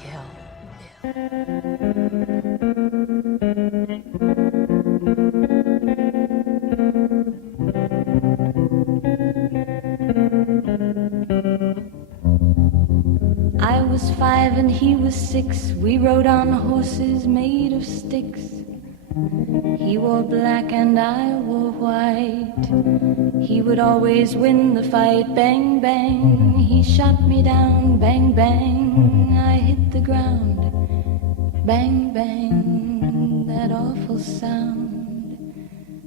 Kill I was 5 and he was 6. We rode on horses made of sticks. He wore black and I wore white. He would always win the fight. Bang, bang, he shot me down. Bang, bang, I hit the ground. Bang, bang, that awful sound.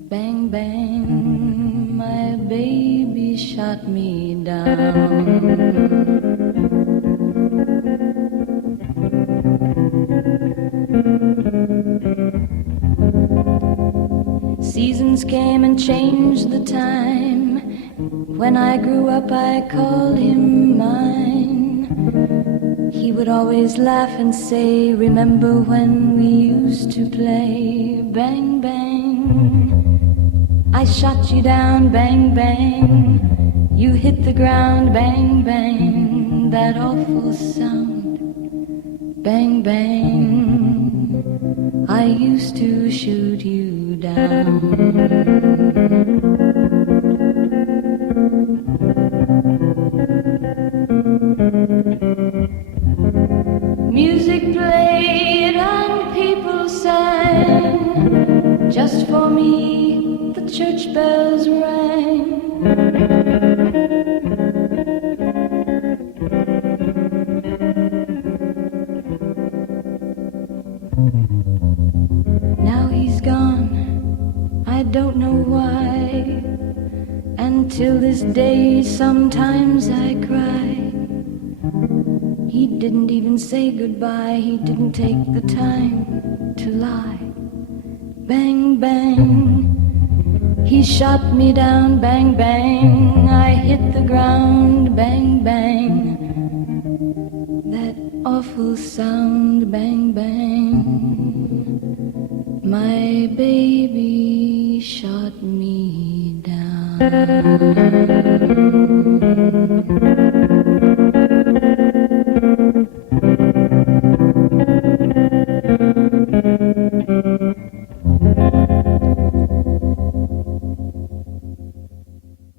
Bang, bang, my baby shot me down. Seasons came and changed the time. When I grew up I called him mine. He would always laugh and say, remember when we used to play? Bang, bang, I shot you down. Bang, bang, you hit the ground. Bang, bang, that awful sound. Bang, bang, I used to shoot you down. Music played and people sang. Just for me the church bells rang. Now he's gone, I don't know why. And till this day sometimes I cry. He didn't even say goodbye. He didn't take the time to lie. Bang, bang, he shot me down. Bang, bang, I hit the ground. Bang, bang, that awful sound. Bang, bang, my baby shot me down.